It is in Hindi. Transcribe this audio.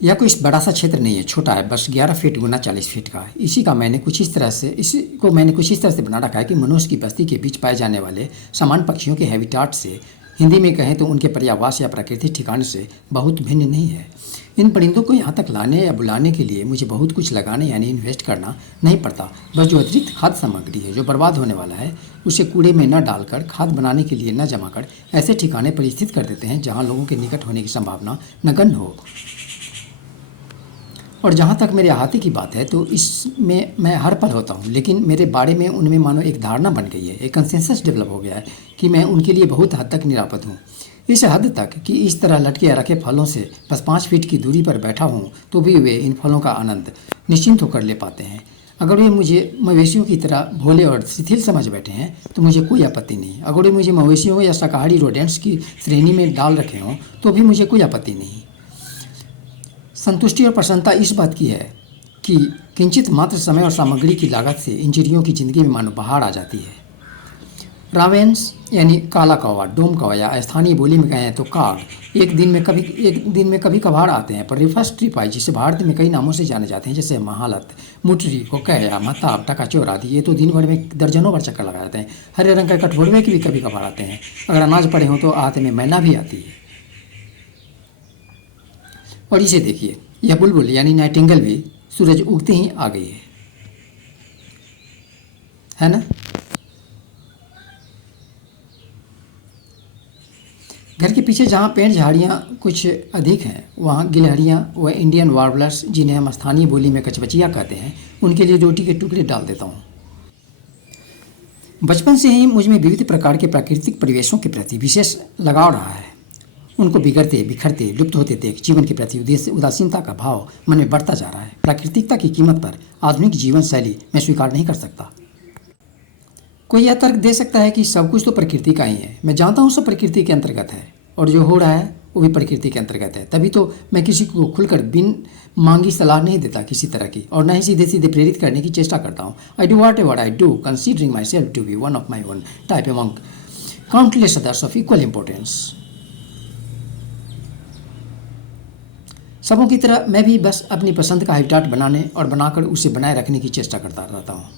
यह कोई बड़ा सा क्षेत्र नहीं है, छोटा है, बस 11 फीट गुना 40 फीट का है। इसी को मैंने कुछ इस तरह से बना रखा है कि मनुष्य की बस्ती के बीच पाए जाने वाले सामान्य पक्षियों के हैबिटाट से, हिंदी में कहें तो उनके पर्यावास या प्राकृतिक ठिकाने से बहुत भिन्न नहीं है। इन परिंदों को यहाँ तक लाने या बुलाने के लिए मुझे बहुत कुछ लगाने यानी इन्वेस्ट करना नहीं पड़ता। बस जो अतिरिक्त खाद्य सामग्री है जो बर्बाद होने वाला है, उसे कूड़े में न डालकर, खाद बनाने के लिए न जमा कर ऐसे ठिकाने पर स्थित कर देते हैं जहाँ लोगों के निकट होने की संभावना नगण्य हो। और जहाँ तक मेरे अहाते की बात है तो इसमें मैं हर पल होता हूँ, लेकिन मेरे बारे में उनमें मानो एक धारणा बन गई है, एक कंसेंसस डेवलप हो गया है कि मैं उनके लिए बहुत हद तक निरापद हूँ। इस हद तक कि इस तरह लटके रखे फलों से बस 5 फीट की दूरी पर बैठा हूँ तो भी वे इन फलों का आनंद निश्चिंत होकर ले पाते हैं। अगर वे मुझे मवेशियों की तरह भोले और शिथिल समझ बैठे हैं तो मुझे कोई आपत्ति नहीं। अगर वे मुझे मवेशियों या शाकाहारी रोडेंट्स की श्रेणी में डाल रखे हों तो भी मुझे कोई आपत्ति नहीं। संतुष्टि और प्रसन्नता इस बात की है कि किंचित मात्र समय और सामग्री की लागत से इन चिड़ियों की ज़िंदगी में मानो बहार आ जाती है। रावेन्स यानी काला कौवा, डोम कौवा या स्थानीय बोली में कहें तो काग एक दिन में कभी कभार आते हैं, पर रिवर्स ट्रिपाई जिसे भारत में कई नामों से जाने जाते हैं जैसे महालत, मुटरी, कोकैया, महताब, टकाचोर आदि, ये तो दिन भर में दर्जनों बार चक्कर लगा जाते हैं। हरे रंग के कठफोड़वे के भी कभी कभार आते हैं। अगर अनाज पड़े हों तो आहते में मैना भी आती है। और इसे देखिए, यह बुलबुल यानी नाइटिंगेल भी सूरज उगते ही आ गई है ना। घर के पीछे जहाँ पेड़ झाड़ियाँ कुछ अधिक हैं वहाँ गिलहरियाँ व इंडियन वार्बलर्स, जिन्हें हम स्थानीय बोली में कचबचिया कहते हैं, उनके लिए रोटी के टुकड़े डाल देता हूँ। बचपन से ही मुझ में विविध प्रकार के प्राकृतिक परिवेशों के प्रति विशेष लगाव रहा है। उनको बिगड़ते, बिखरते, लुप्त होते देख जीवन के प्रति उदासीनता का भाव मन में बढ़ता जा रहा है। प्राकृतिकता की कीमत पर आधुनिक जीवन शैली मैं स्वीकार नहीं कर सकता। कोई यह तर्क दे सकता है कि सब कुछ तो प्रकृति का ही है। मैं जानता हूँ सब प्रकृति के अंतर्गत है और जो हो रहा है वो भी प्रकृति के अंतर्गत है। तभी तो मैं किसी को खुलकर बिन मांगी सलाह नहीं देता किसी तरह की, और न ही सीधे सीधे प्रेरित करने की चेष्टा करता हूँ। I do whatever I do considering myself to be one of my own type among countless others of equal importance. सबों की तरह मैं भी बस अपनी पसंद का हैबिटाट बनाने और बनाकर उसे बनाए रखने की चेष्टा करता रहता हूँ।